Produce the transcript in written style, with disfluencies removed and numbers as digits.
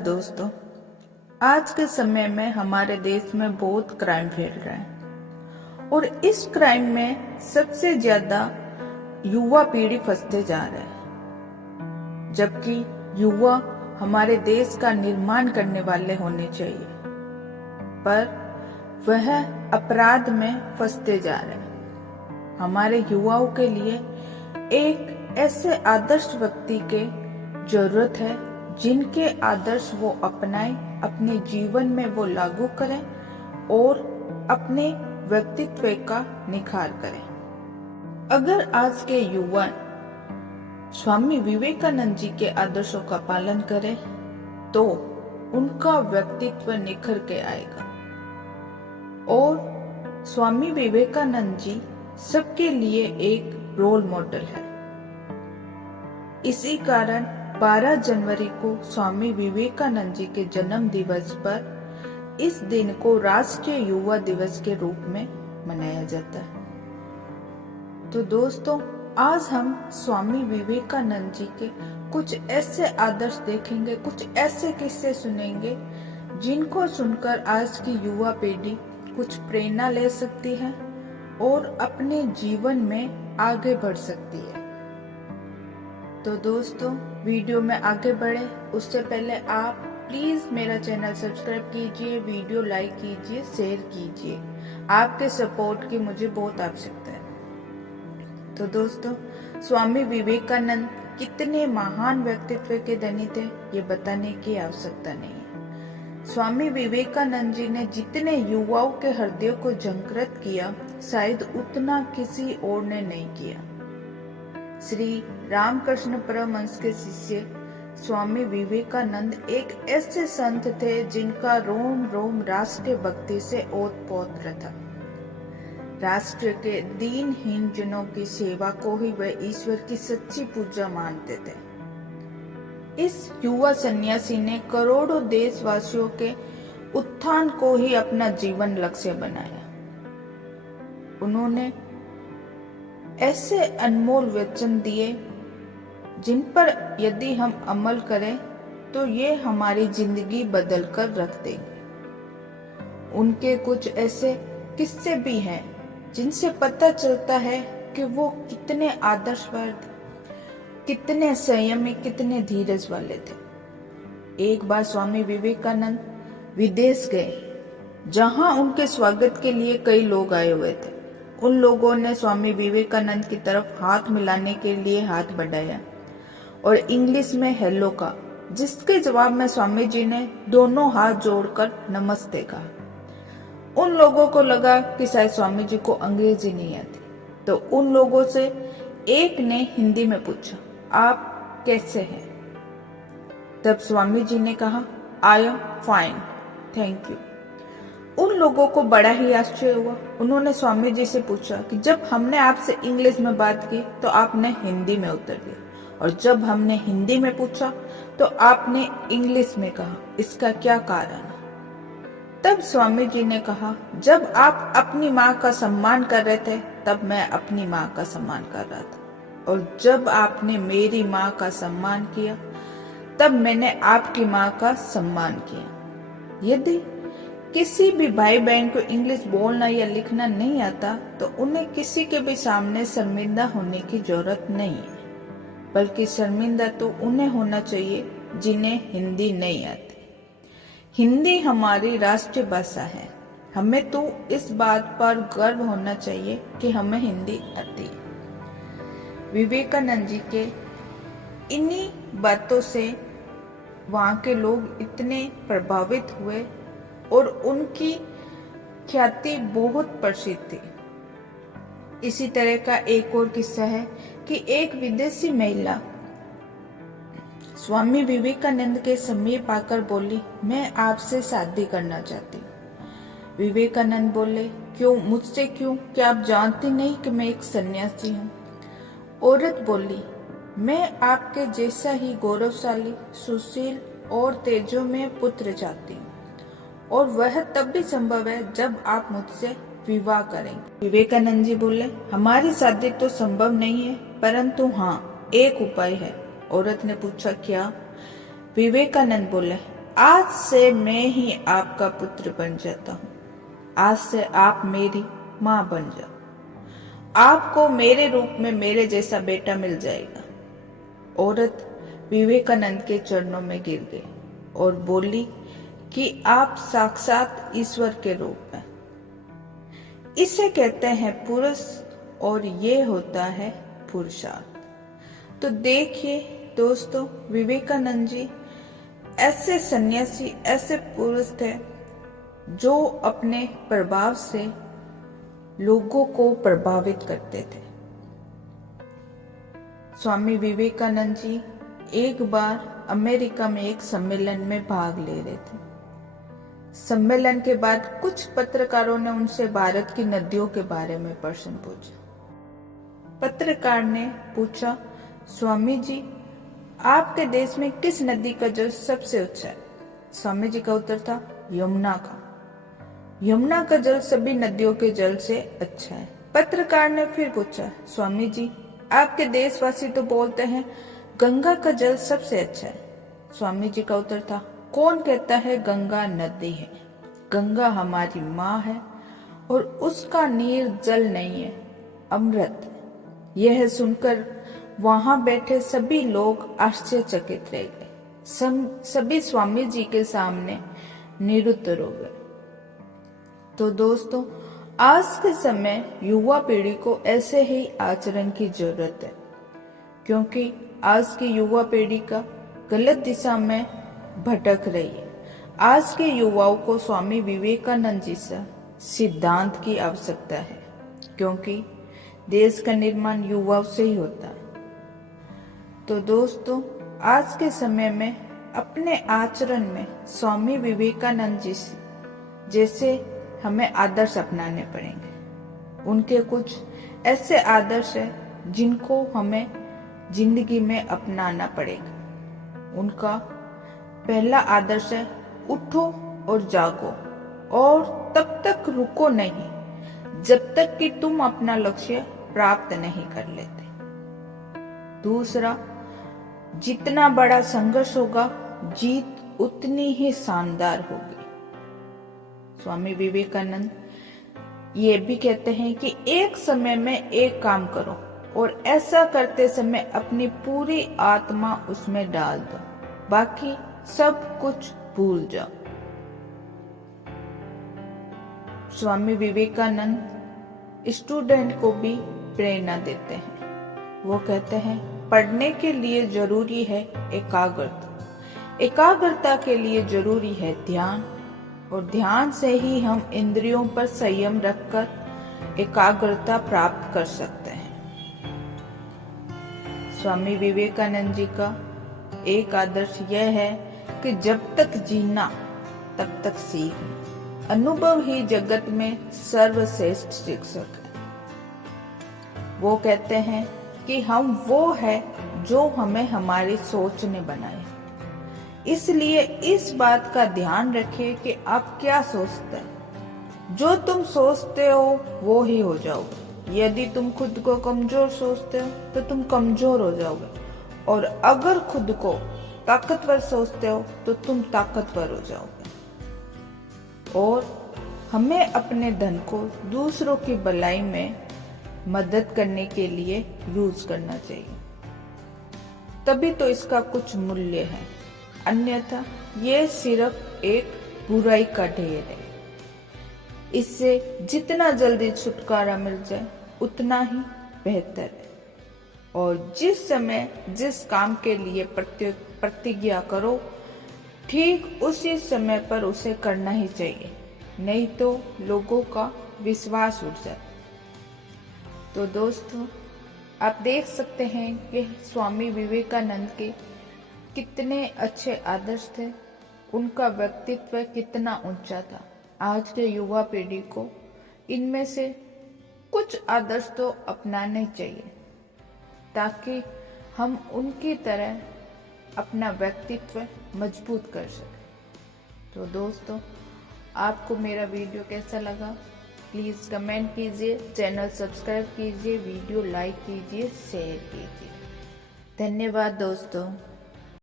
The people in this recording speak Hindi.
दोस्तों, आज के समय में हमारे देश में बहुत क्राइम फैल रहा है और इस क्राइम में सबसे ज्यादा युवा पीढ़ी फंसते जा रहे हैं, जबकि युवा हमारे देश का निर्माण करने वाले होने चाहिए, पर वह अपराध में फंसते जा रहे हैं। हमारे युवाओं के लिए एक ऐसे आदर्श व्यक्ति के जरूरत है जिनके आदर्श वो अपनाएं, अपने जीवन में वो लागू करें और अपने व्यक्तित्व का निखार करें। अगर आज के युवा स्वामी विवेकानंद जी के आदर्शों का पालन करें तो उनका व्यक्तित्व निखर के आएगा और स्वामी विवेकानंद जी सबके लिए एक रोल मॉडल है। इसी कारण 12 जनवरी को स्वामी विवेकानंद जी के जन्म दिवस पर इस दिन को राष्ट्रीय युवा दिवस के रूप में मनाया जाता है। तो दोस्तों, आज हम स्वामी विवेकानंद जी के कुछ ऐसे आदर्श देखेंगे, कुछ ऐसे किस्से सुनेंगे जिनको सुनकर आज की युवा पीढ़ी कुछ प्रेरणा ले सकती है और अपने जीवन में आगे बढ़ सकती है। तो दोस्तों, वीडियो में आगे बढ़े उससे पहले आप प्लीज मेरा चैनल सब्सक्राइब कीजिए, वीडियो लाइक कीजिए, शेयर कीजिए। आपके सपोर्ट की मुझे बहुत आवश्यकता है। तो दोस्तों, स्वामी विवेकानंद कितने महान व्यक्तित्व के धनी थे ये बताने की आवश्यकता नहीं है। स्वामी विवेकानंद जी ने जितने युवाओं के हृदय को जागृत किया, शायद उतना किसी और ने नहीं किया। श्री रामकृष्ण परमहंस के शिष्य स्वामी विवेकानंद एक ऐसे संत थे जिनका रोम रोम राष्ट्र भक्ति से ओतप्रोत था। राष्ट्र के दीनहीन जनों की सेवा को ही वह ईश्वर की सच्ची पूजा मानते थे। इस युवा सन्यासी ने करोड़ों देशवासियों के उत्थान को ही अपना जीवन लक्ष्य बनाया। उन्होंने ऐसे अनमोल वचन दिए जिन पर यदि हम अमल करें तो ये हमारी जिंदगी बदल कर रख देंगे। उनके कुछ ऐसे किस्से भी हैं जिनसे पता चलता है कि वो कितने आदर्शवान, कितने संयमी, कितने धीरज वाले थे। एक बार स्वामी विवेकानंद विदेश गए, जहां उनके स्वागत के लिए कई लोग आए हुए थे। उन लोगों ने स्वामी विवेकानंद की तरफ हाथ मिलाने के लिए हाथ बढ़ाया और इंग्लिश में हेलो कहा, जिसके जवाब में स्वामी जी ने दोनों हाथ जोड़कर नमस्ते कहा। उन लोगों को लगा कि शायद स्वामी जी को अंग्रेजी नहीं आती, तो उन लोगों से एक ने हिंदी में पूछा, आप कैसे हैं? तब स्वामी जी ने कहा, I am fine, thank you. उन लोगों को बड़ा ही आश्चर्य हुआ। उन्होंने स्वामी जी से पूछा कि जब हमने आपसे इंग्लिश में बात की तो आपने हिंदी में उत्तर दिया, और जब हमने हिंदी में पूछा तो आपने इंग्लिश में कहा, इसका क्या कारण है? तब स्वामी जी ने कहा, जब आप अपनी माँ का सम्मान कर रहे थे तब मैं अपनी माँ का सम्मान कर रहा था, और जब आपने मेरी माँ का सम्मान किया तब मैंने आपकी माँ का सम्मान किया। यदि किसी भी भाई बहन को इंग्लिश बोलना या लिखना नहीं आता तो उन्हें किसी के भी सामने शर्मिंदा होने की जरूरत नहीं है, बल्कि शर्मिंदा तो उन्हें होना चाहिए जिन्हें हिंदी नहीं आती। हिंदी हमारी राष्ट्रीय भाषा है। हमें तो इस बात पर गर्व होना चाहिए कि हमें हिंदी आती है। विवेकानंद जी के इन्हीं बातों से वहाँ के लोग इतने प्रभावित हुए और उनकी ख्याति बहुत प्रसिद्ध थी। इसी तरह का एक और किस्सा है कि एक विदेशी महिला स्वामी विवेकानंद के समीप आकर बोली, मैं आपसे शादी करना चाहती हूँ। विवेकानंद बोले, क्यों, मुझसे क्यों? क्या आप जानती नहीं कि मैं एक सन्यासी हूँ? औरत बोली, मैं आपके जैसा ही गौरवशाली, सुशील और तेजोमय पुत्र चाहती हूँ, और वह तब भी संभव है जब आप मुझसे विवाह करेंगे। विवेकानंद जी बोले, हमारी शादी तो संभव नहीं है, परंतु हाँ, एक उपाय है। औरत ने पूछा, क्या? विवेकानंद बोले, आज से मैं ही आपका पुत्र बन जाता हूँ, आज से आप मेरी माँ बन जाओ, आपको मेरे रूप में मेरे जैसा बेटा मिल जाएगा। औरत विवेकानंद के चरणों में गिर गई और बोली कि आप साक्षात ईश्वर के रूप हैं। इसे कहते हैं पुरुष और ये होता है पुरुषार्थ। तो देखिए दोस्तों, विवेकानंद जी ऐसे सन्यासी, ऐसे पुरुष थे जो अपने प्रभाव से लोगों को प्रभावित करते थे। स्वामी विवेकानंद जी एक बार अमेरिका में एक सम्मेलन में भाग ले रहे थे। सम्मेलन के बाद कुछ पत्रकारों ने उनसे भारत की नदियों के बारे में प्रश्न पूछा। पत्रकार ने पूछा, स्वामी जी, आपके देश में किस नदी का जल सबसे अच्छा है? स्वामी जी का उत्तर था, यमुना का। यमुना का जल सभी नदियों के जल से अच्छा है। पत्रकार ने फिर पूछा, स्वामी जी, आपके देशवासी तो बोलते हैं गंगा का जल सबसे अच्छा है। स्वामी जी का उत्तर था, कौन कहता है गंगा नदी है? गंगा हमारी माँ है और उसका नीर जल नहीं है, अमृत है। यह सुनकर वहां बैठे सभी लोग आश्चर्यचकित रह गए। सभी स्वामी जी के सामने निरुत्तर हो गए। तो दोस्तों, आज के समय युवा पीढ़ी को ऐसे ही आचरण की जरूरत है, क्योंकि आज की युवा पीढ़ी का गलत दिशा में भटक रही है। आज के युवाओं को स्वामी विवेकानंद जी से सिद्धांत की आवश्यकता है, क्योंकि देश का निर्माण युवाओं से ही होता है। तो दोस्तों, आज के समय में अपने आचरण में स्वामी विवेकानंद जी जैसे हमें आदर्श अपनाने पड़ेंगे। उनके कुछ ऐसे आदर्श हैं जिनको हमें जिंदगी में अपनाना पड़ेगा। उनका पहला आदर्श है, उठो और जागो और तब तक रुको नहीं जब तक कि तुम अपना लक्ष्य प्राप्त नहीं कर लेते। दूसरा, जितना बड़ा संघर्ष होगा जीत उतनी ही शानदार होगी। स्वामी विवेकानंद ये भी कहते हैं कि एक समय में एक काम करो और ऐसा करते समय अपनी पूरी आत्मा उसमें डाल दो, बाकी सब कुछ भूल जाओ। स्वामी विवेकानंद स्टूडेंट को भी प्रेरणा देते हैं। वो कहते हैं, पढ़ने के लिए जरूरी है एकाग्रता, एकाग्रता के लिए जरूरी है ध्यान, और ध्यान से ही हम इंद्रियों पर संयम रखकर एकाग्रता प्राप्त कर सकते हैं। स्वामी विवेकानंद जी का एक आदर्श यह है कि जब तक जीना तब तक सीखना। अनुभव ही जगत में सर्वश्रेष्ठ शिक्षक है। वो कहते हैं कि हम वो है जो हमें हमारी सोच ने बनाए। इसलिए इस बात का ध्यान रखिए कि आप क्या सोचते हैं। जो तुम सोचते हो वो ही हो जाओगे। यदि तुम खुद को कमजोर सोचते हो तो तुम कमजोर हो जाओगे, और अगर खुद को ताकतवर सोचते हो तो तुम ताकतवर हो जाओगे। और हमें अपने धन को दूसरों की भलाई में मदद करने के लिए यूज करना चाहिए, तभी तो इसका कुछ मूल्य है। अन्यथा ये सिर्फ एक बुराई का ढेर है। इससे जितना जल्दी छुटकारा मिल जाए उतना ही बेहतर है। और जिस समय जिस काम के लिए प्रतिज्ञा करो, ठीक उसी समय पर उसे करना ही चाहिए, नहीं तो लोगों का विश्वास उठ जाता। तो दोस्तों, आप देख सकते हैं कि स्वामी विवेकानंद के कितने अच्छे आदर्श थे, उनका व्यक्तित्व कितना ऊंचा था। आज के युवा पीढ़ी को इनमें से कुछ आदर्श तो अपनाने चाहिए, ताकि हम उनकी तरह अपना व्यक्तित्व मजबूत कर सकें। तो दोस्तों, आपको मेरा वीडियो कैसा लगा प्लीज़ कमेंट कीजिए, चैनल सब्सक्राइब कीजिए, वीडियो लाइक कीजिए, शेयर कीजिए। धन्यवाद दोस्तों।